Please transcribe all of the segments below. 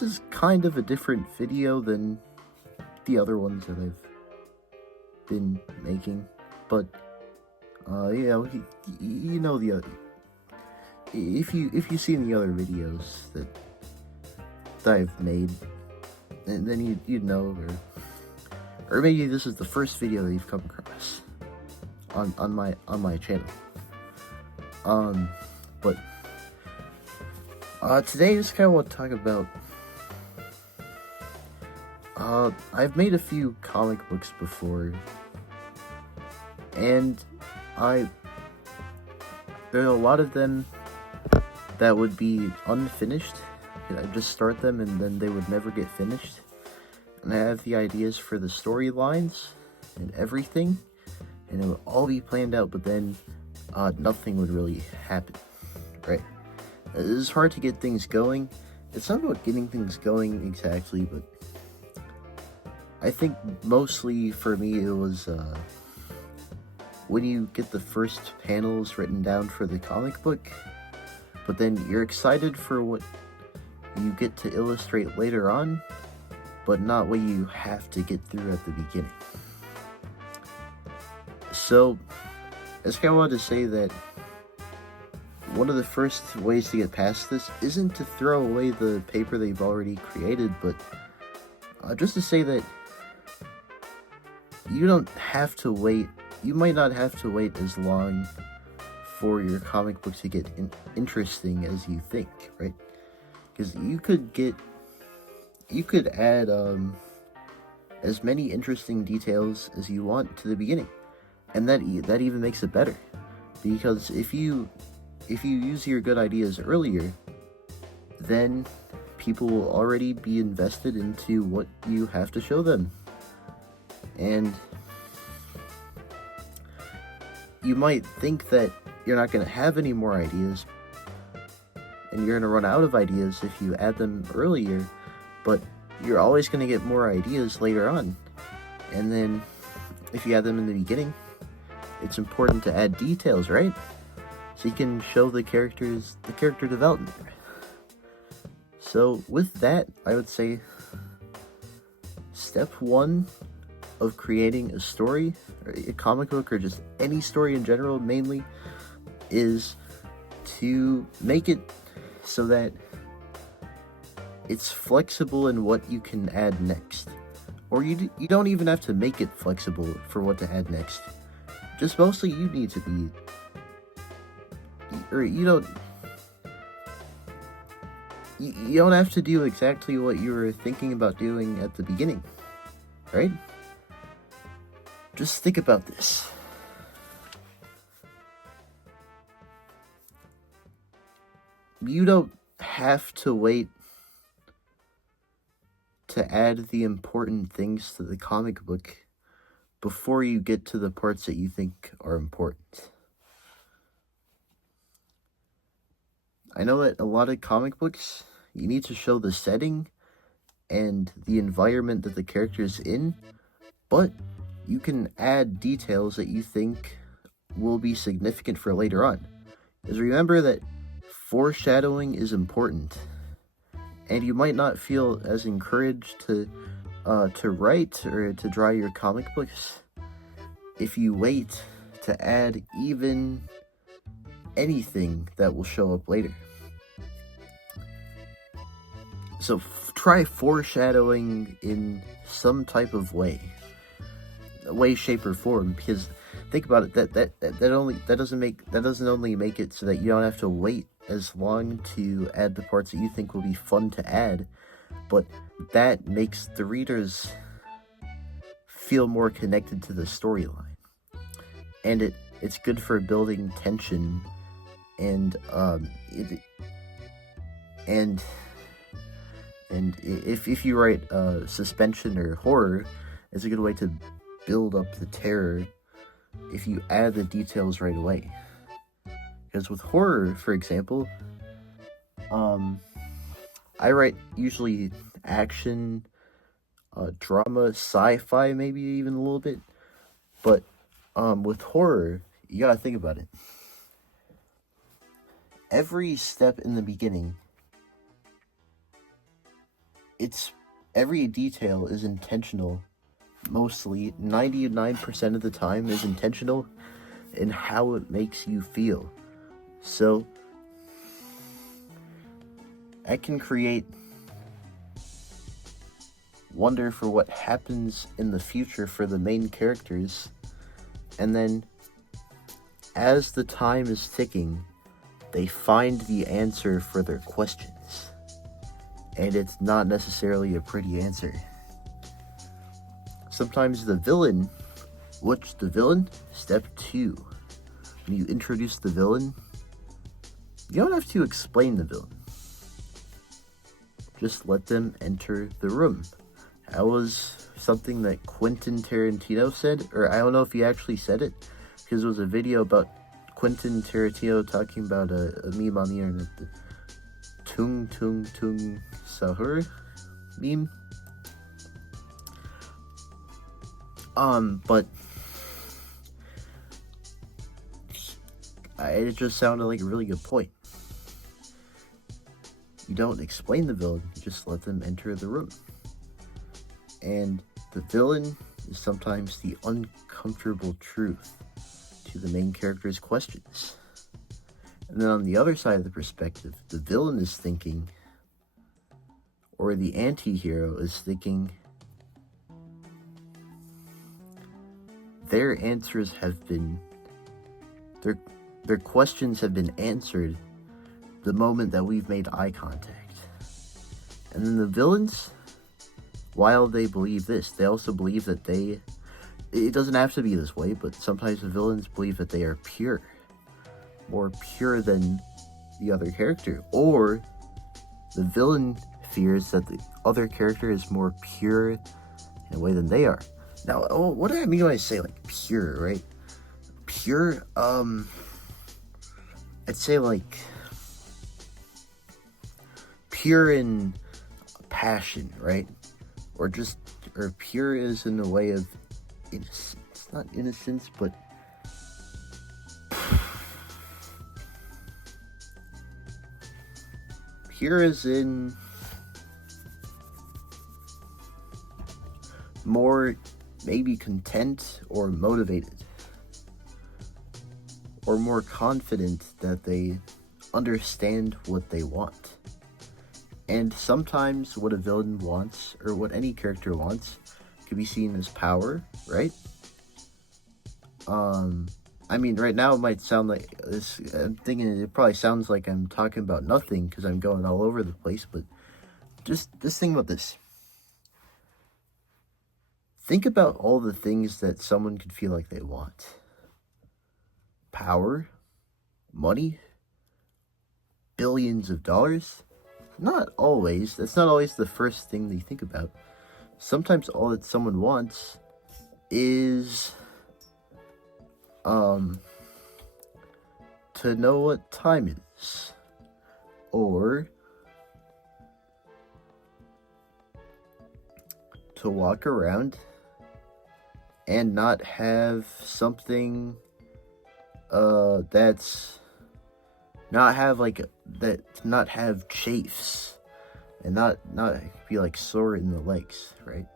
This is kind of a different video than the other ones that I've been making, but you know, you know the other. If you've seen the other videos that I've made, and then you'd know, or maybe this is the first video that you've come across on my channel. But today I just kind of want to talk about. I've made a few comic books before, and there are a lot of them that would be unfinished. I'd just start them and then they would never get finished. And I have the ideas for the storylines and everything, and it would all be planned out, but then nothing would really happen, right? It is hard to get things going. It's not about getting things going exactly, but I think mostly for me it was when you get the first panels written down for the comic book, but then you're excited for what you get to illustrate later on, but not what you have to get through at the beginning. So I just kind of wanted to say that one of the first ways to get past this isn't to throw away the paper that you've already created, but just to say that you don't have to wait. You might not have to wait as long for your comic book to get interesting as you think, right? Because you could add as many interesting details as you want to the beginning, and that even makes it better. Because if you use your good ideas earlier, then people will already be invested into what you have to show them. And you might think that you're not going to have any more ideas, and you're going to run out of ideas if you add them earlier, but you're always going to get more ideas later on. And then if you add them in the beginning, it's important to add details, right? So you can show the character development. So with that, I would say step one of creating a story, or a comic book, or just any story in general, mainly, is to make it so that it's flexible in what you can add next. Or you don't even have to make it flexible for what to add next. Just mostly you need to be, or you don't have to do exactly what you were thinking about doing at the beginning, right? Just think about this. You don't have to wait to add the important things to the comic book before you get to the parts that you think are important. I know that a lot of comic books, you need to show the setting and the environment that the character is in, but you can add details that you think will be significant for later on. Because remember that foreshadowing is important, and you might not feel as encouraged to write or to draw your comic books if you wait to add even anything that will show up later. So try foreshadowing in some type of way, shape, or form. Because think about it, that doesn't only make it so that you don't have to wait as long to add the parts that you think will be fun to add, but that makes the readers feel more connected to the storyline, and it's good for building tension, and if you write suspension or horror, it's a good way to build up the terror if you add the details right away. Because with horror, for example, I write usually action, drama, sci-fi, maybe even a little bit. But with horror, you gotta think about it. Every step in the beginning it's every detail is intentional. Mostly 99% of the time is intentional in how it makes you feel. So I can create wonder for what happens in the future for the main characters, and then as the time is ticking, they find the answer for their questions. And it's not necessarily a pretty answer. Sometimes the villain, step 2. When you introduce the villain, you don't have to explain the villain. Just let them enter the room. That was something that Quentin Tarantino said, or I don't know if he actually said it, because it was a video about Quentin Tarantino talking about a meme on the internet, the Tung Tung Tung Sahur meme. But it just sounded like a really good point. You don't explain the villain, you just let them enter the room. And the villain is sometimes the uncomfortable truth to the main character's questions. And then on the other side of the perspective, the villain is thinking, or the anti-hero is thinking, their answers have been, their questions have been answered the moment that we've made eye contact. And then the villains, while they believe this, they also believe that it doesn't have to be this way, but sometimes the villains believe that they are pure. More pure than the other character. Or the villain fears that the other character is more pure in a way than they are. Now, what do I mean when I say, like, pure, right? Pure, I'd say, like, pure in passion, right? Or pure is in a way of innocence. It's not innocence, but pure is in more maybe content or motivated or more confident that they understand what they want. And sometimes what a villain wants, or what any character wants, could be seen as power, right? I mean, right now it might sound like this. I'm thinking it probably sounds like I'm talking about nothing because I'm going all over the place, but just think about this. Think about all the things that someone could feel like they want. Power, money, billions of dollars. Not always. That's not always the first thing they think about. Sometimes all that someone wants is to know what time it is, or to walk around and not have something not have chafes and not be like sore in the legs, right?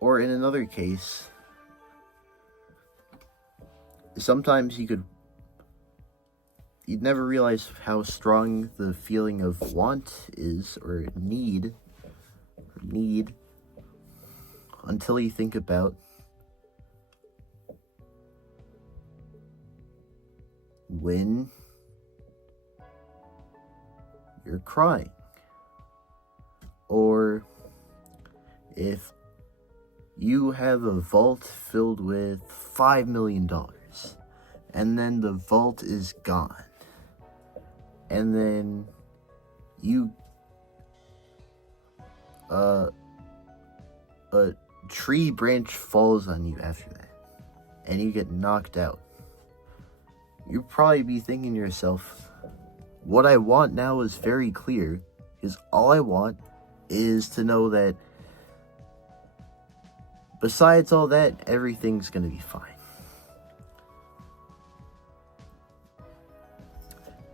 Or in another case, sometimes you'd never realize how strong the feeling of want is, or need, until you think about when you're crying, or if you have a vault filled with $5 million and then the vault is gone, and then a tree branch falls on you after that and you get knocked out. You'd probably be thinking to yourself, what I want now is very clear, because all I want is to know that besides all that, everything's gonna be fine.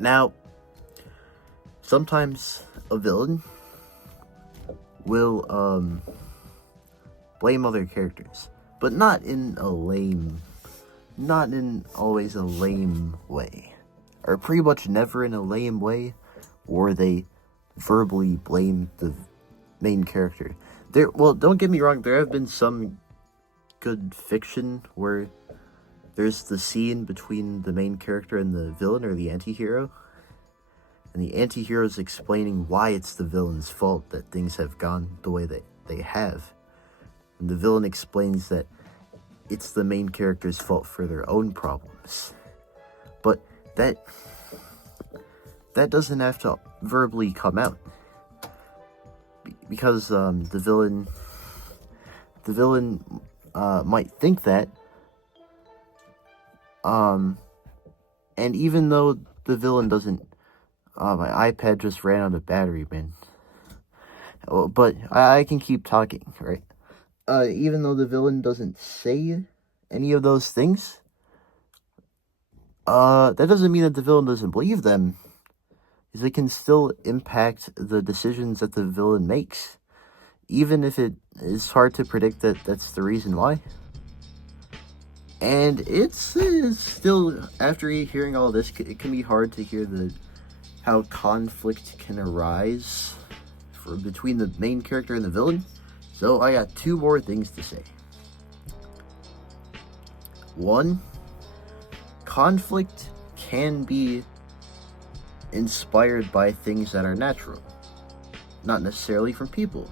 Now, sometimes a villain will blame other characters, but not in always a lame way, or pretty much never in a lame way, or they verbally blame the main character. Well, don't get me wrong, there have been some good fiction where there's the scene between the main character and the villain or the anti-hero, and the anti-hero is explaining why it's the villain's fault that things have gone the way that they have. And the villain explains that it's the main character's fault for their own problems. But that doesn't have to verbally come out. Because the villain might think that, and even though the villain doesn't, my iPad just ran out of battery, man. But I can keep talking, right? Even though the villain doesn't say any of those things, that doesn't mean that the villain doesn't believe them. Because it can still impact the decisions that the villain makes, even if it is hard to predict that that's the reason why. And it's still, after hearing all this, it can be hard to hear how conflict can arise between the main character and the villain. So I got two more things to say. One, conflict can be inspired by things that are natural, not necessarily from people.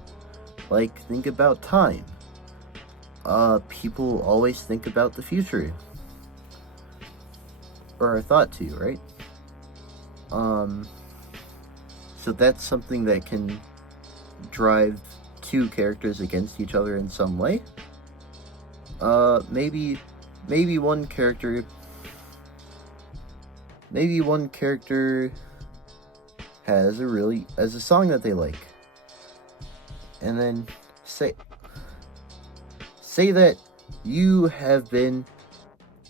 Like, think about time. People always think about the future, or are thought to, right? So that's something that can drive two characters against each other in some way. Maybe one character has a song that they like, and then say that you have been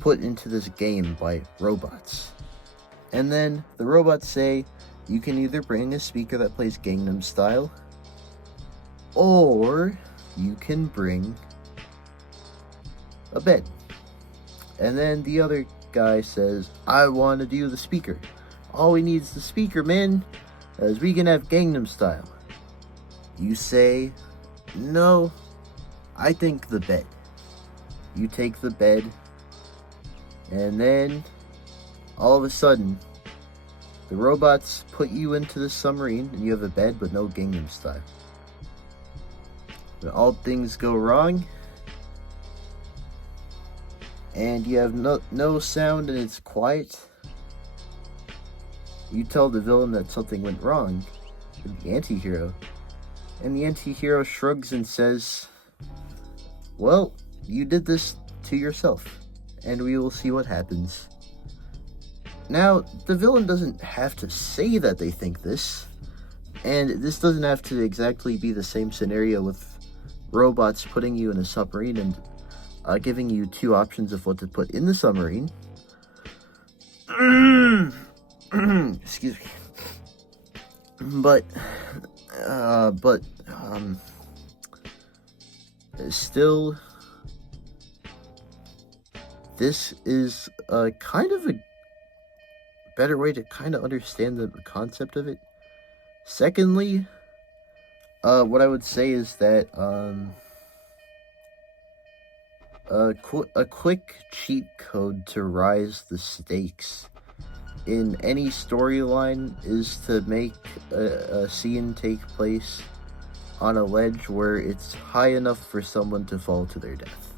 put into this game by robots, and then the robots say you can either bring a speaker that plays Gangnam Style, or you can bring a bed. And then the other guy says, I want to do the speaker. All we need is the speaker, man, as we can have Gangnam Style. You say, no, I think the bed. You take the bed, and then all of a sudden, the robots put you into the submarine, and you have a bed but no Gangnam Style. When all things go wrong, and you have no sound and it's quiet, you tell the villain that something went wrong with the anti-hero, and the anti-hero shrugs and says, well, you did this to yourself, and we will see what happens. Now, the villain doesn't have to say that they think this, and this doesn't have to exactly be the same scenario with robots putting you in a submarine and giving you two options of what to put in the submarine. Excuse me. But still, this is kind of a better way to kind of understand the concept of it. Secondly, what I would say is that a quick cheat code to rise the stakes in any storyline is to make a scene take place on a ledge where it's high enough for someone to fall to their death.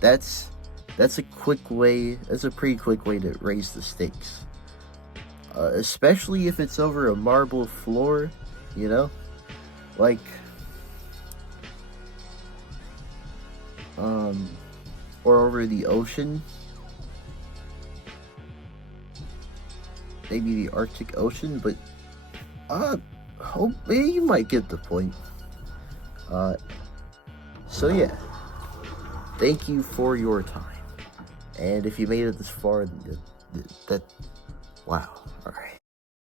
That's a pretty quick way to raise the stakes. Especially if it's over a marble floor, you know? Like, or over the ocean. Maybe the Arctic Ocean, but, you might get the point. So yeah, thank you for your time. And if you made it this far, wow.